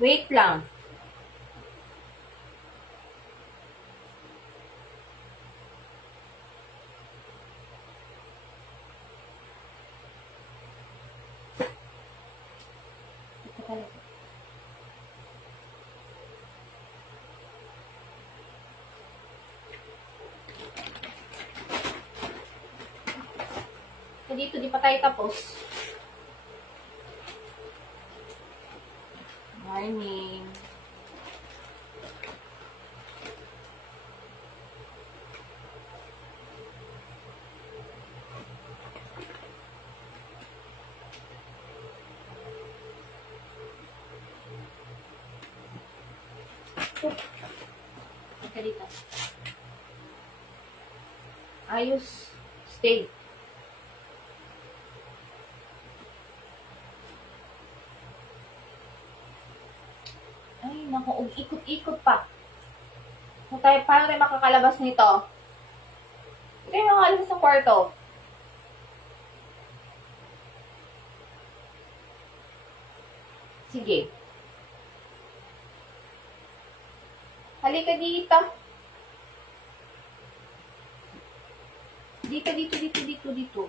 Wait lang. Dito, di pa tayo tapos. Morning. Ika dito. Ayos. Stay. Ay, naku, ikot-ikot pa. Kung tayo, paano tayo makakalabas nito? Hindi tayo makakalabas ng kwarto. Sige. Halika dito. Dito.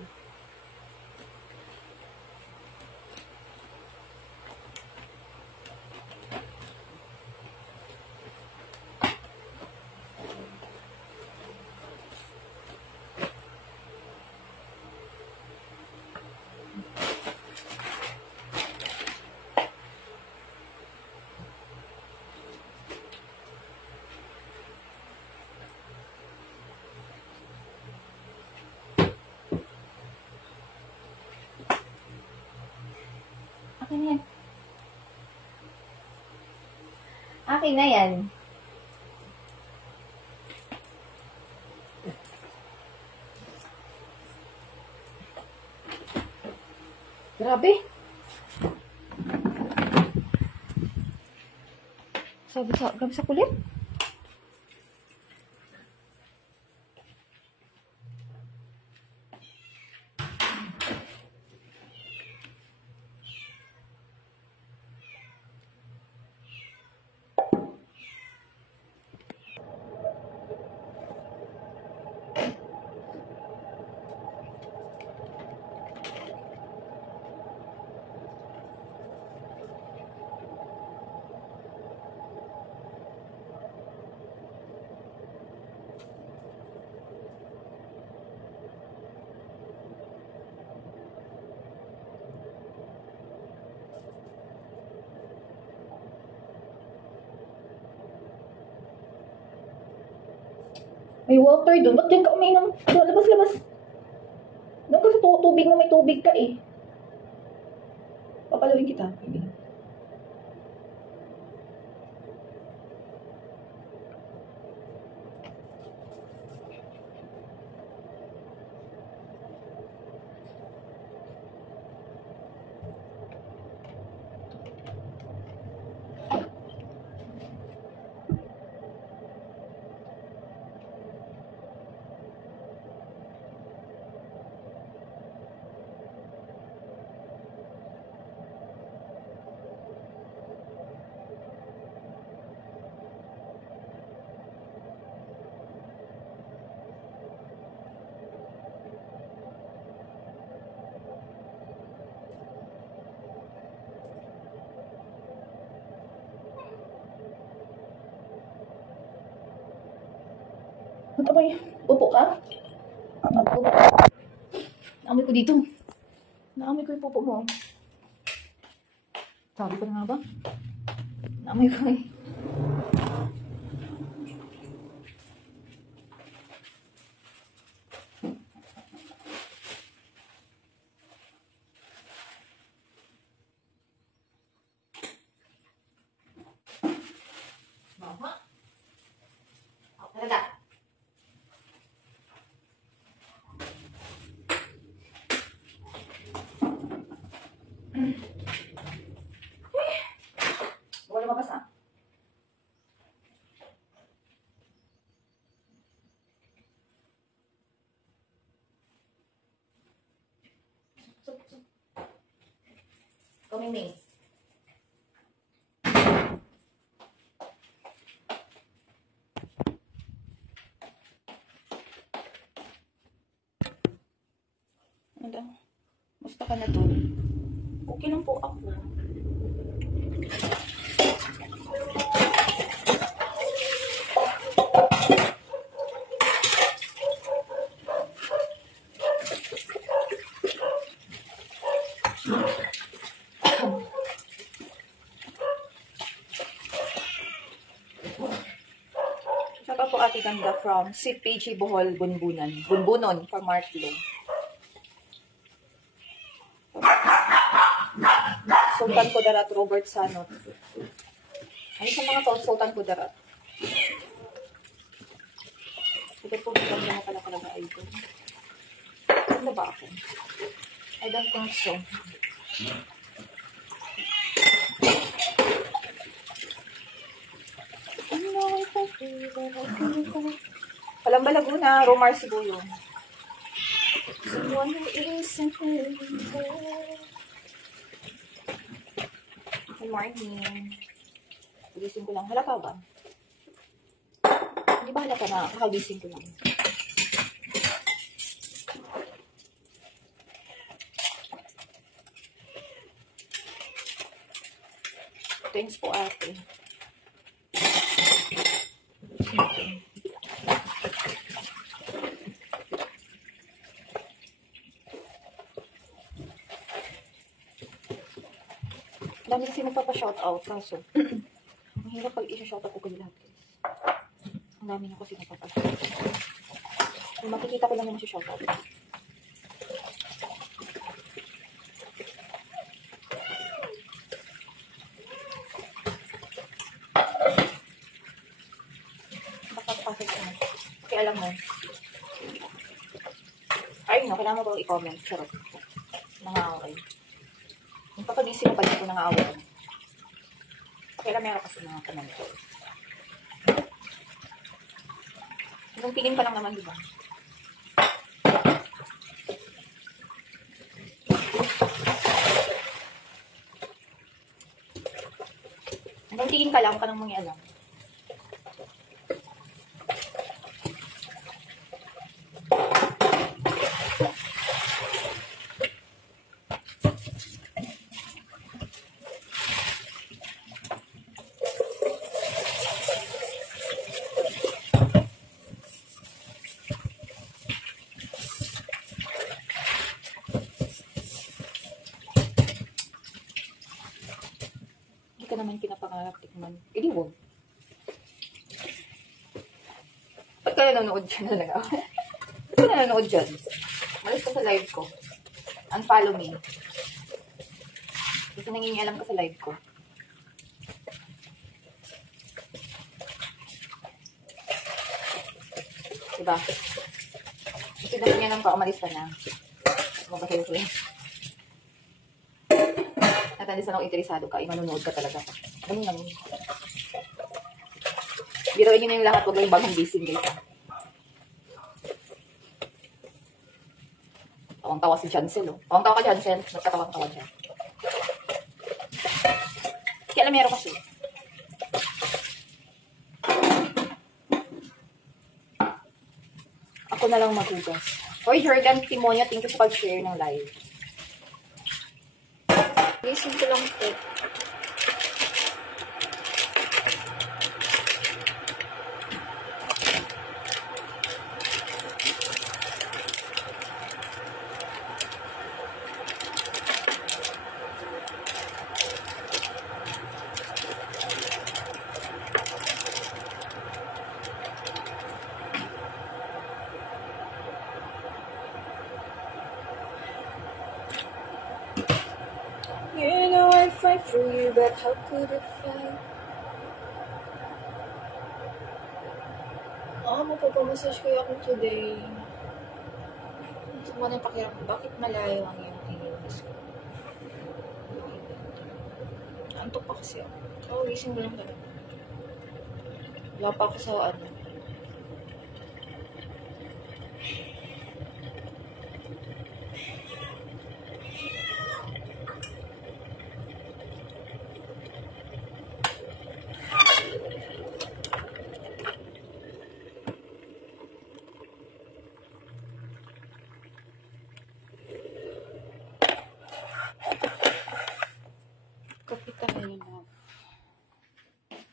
Akin na yan. Akin na yan. Grabe. Grabe sa kulit. May water doon. Ba't dyan ka uminom? Labas. Doon ka sa tubig mo, may tubig ka eh. Papaluin kita. Baby. Amoy, upo ka? Upo. Naamoy ko dito. Naamoy ko yung pupo mo. Sabi ko na nga ba? Naamoy ko eh. Mama? Talaga? Wala mabasa. Coming. ganda. Musta ka na to? Okay lang po ako. Saka po ate ganda from si PG Bohol Bunbunon from Martlo. Sultan Kudarat Robert Sanot. Ano sa mga to? Sultan Kudarat. Ito po maganda na pala talaga ito. Ano ba ako? I don't think so. Palamba Laguna, Romar Sibuyo. Someone who isn't Good morning. Gising ko lang. Halata ba? Hindi ba halata na? Kakagising ko lang. Thanks po ate. Dami kasi magpapa-shoutout kaso ang hirap pag isa-shoutout ko kayo lahat guys. Ang dami na kasi magpapa-shoutout. Kung makikita ko lang yung shoutout. Baka pasok ko. Kasi alam mo. Ay no, kailangan mo ba i-comment? Charot. Nangaway. Yung papagising mo pala ko nangaway. Kailan meron kasi mga comment ko. Yung tingin pa lang naman, diba? Hanggang tingin ka lang, ka nang mangialam. Ka naman pinapangarap tikman. Hindi wag. Ba't ka nanonood dyan talaga? Ba't ka nanonood dyan? Malis ka sa live ko. Unfollow me. Kasi nangingialam ka sa live ko. Diba? Kasi nangingialam ka, umalis ka na. Mabasayo ko lang. Natandis na ako interesado ka, manunood ka talaga. Ganun lang. Biruin nyo na yung lahat, huwag lang yung bagong gising guys. Tawang-tawa si Jansel, oh. Tawang-tawa ka, Jansel. Nagkatawang-tawa siya. Kaya alam meron kasi. Ako na lang maghugas. Hoy, Jordan Timonia, thank you sa pag-share ng live. Gising ko lang po. You know I fight for you, but how could I fight? Magpapamassage kaya ako today. Gusto mo na pakiram ko, bakit malayo ang iyong inilis ko? Antok pa kasi ako. Gising ko lang talaga. Wala pa ako sa ano. tayo, love.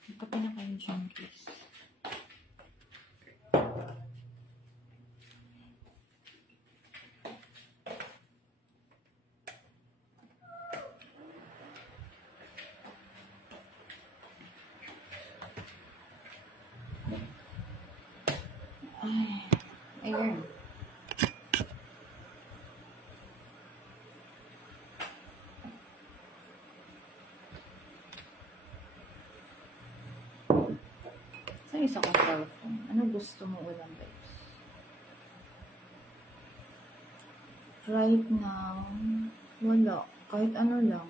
Magkape na kayo dyan, guys. Ay, ayun. Saan isa kong cellphone? Ano gusto mo ulam, guys? Right now, wala. Kahit ano lang.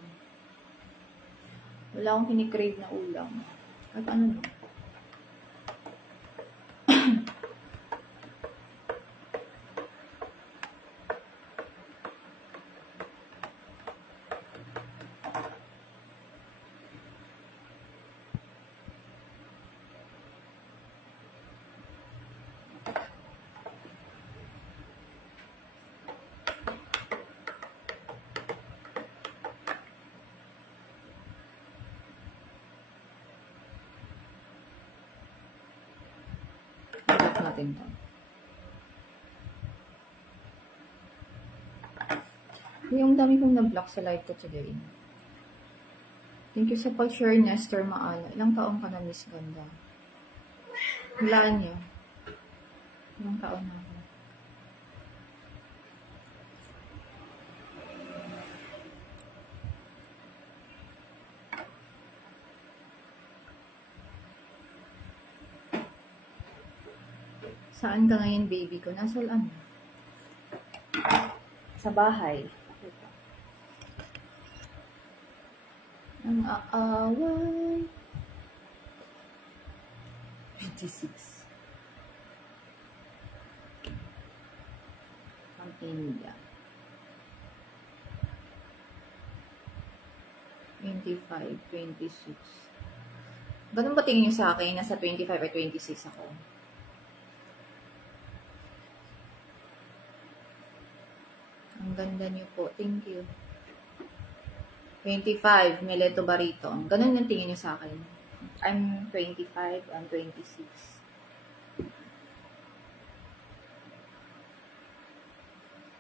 Wala akong kinikrave na ulam. Kahit ano lang. Natin to. Yung dami kong na-block sa live ko today. Thank you sa pag-share, Nestor Maala. Ilang taong ka na, Miss Ganda? Hulaan niyo. Ilang taon na ako. Saan ka ngayon, baby ko? Nasa ano? Sa bahay. Ang aaway. 56. Ang India. 25, 26. Ganun ba tingin niyo sa akin? Nasa 25 or 26 ako. Ang ganda niyo po. Thank you. 25, Mileto Barito. Ganun yung tingin niyo sa akin. I'm 25, I'm 26.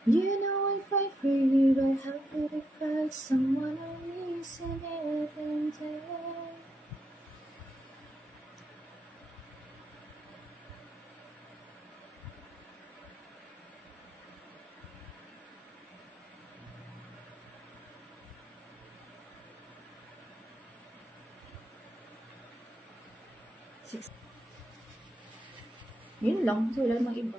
You know if I really will have it if I someone I listen every day. Yun lang, kasi wala namang iba.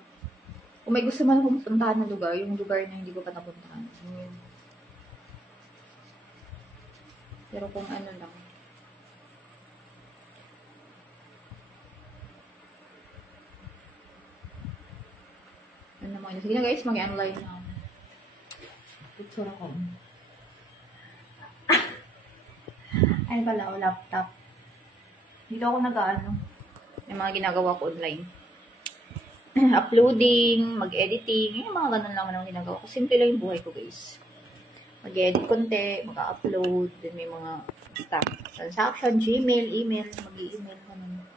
Kung may gusto man akong puntahan na lugar, yung lugar na hindi ko pa napuntahan. Yun. Pero kung ano lang. Ano naman yun. Sige na guys, mag-online na. Picture ako. Ay pala, laptop. Dito ako nag-ano. Yung mga ginagawa ko online. Uploading, mag-editing. Yung mga ganun lang ang ginagawa ko. Simple lang yung buhay ko, guys. Mag-edit konti, mag-upload. Then may mga stuff. Transaction, Gmail, email. Mag-i-email ko naman.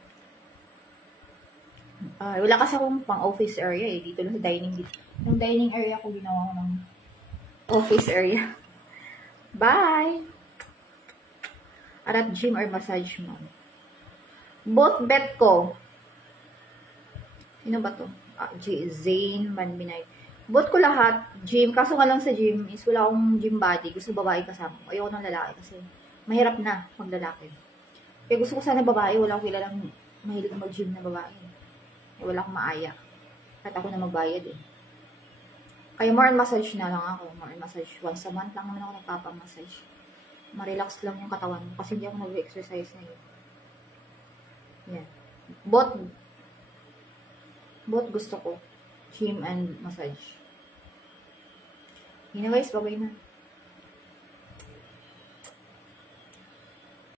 Wala kasi akong pang-office area eh. Dito lang sa dining. Yung dining area ko, ginawa ko ng office area. Bye! Arat gym or massage mo? Both bet ko. Sino ba to? Zane Manbinay. Both ko lahat. Gym. Kaso nga lang sa gym is wala akong gym body. Gusto babae kasama ko. Ayoko ng lalaki kasi mahirap na pag lalaki. Kaya gusto ko sana babae. Wala akong kilalang mahilig mag-gym na babae. Wala akong maaya. Kahit ako na magbayad eh. Kaya more on massage na lang ako. More on massage. Once a month lang naman ako nagpapamassage. Ma-relax lang yung katawan mo. Kasi hindi ako nag-exercise na yun. Yan. Both gusto ko. Gym and massage. Yun na guys, babay na.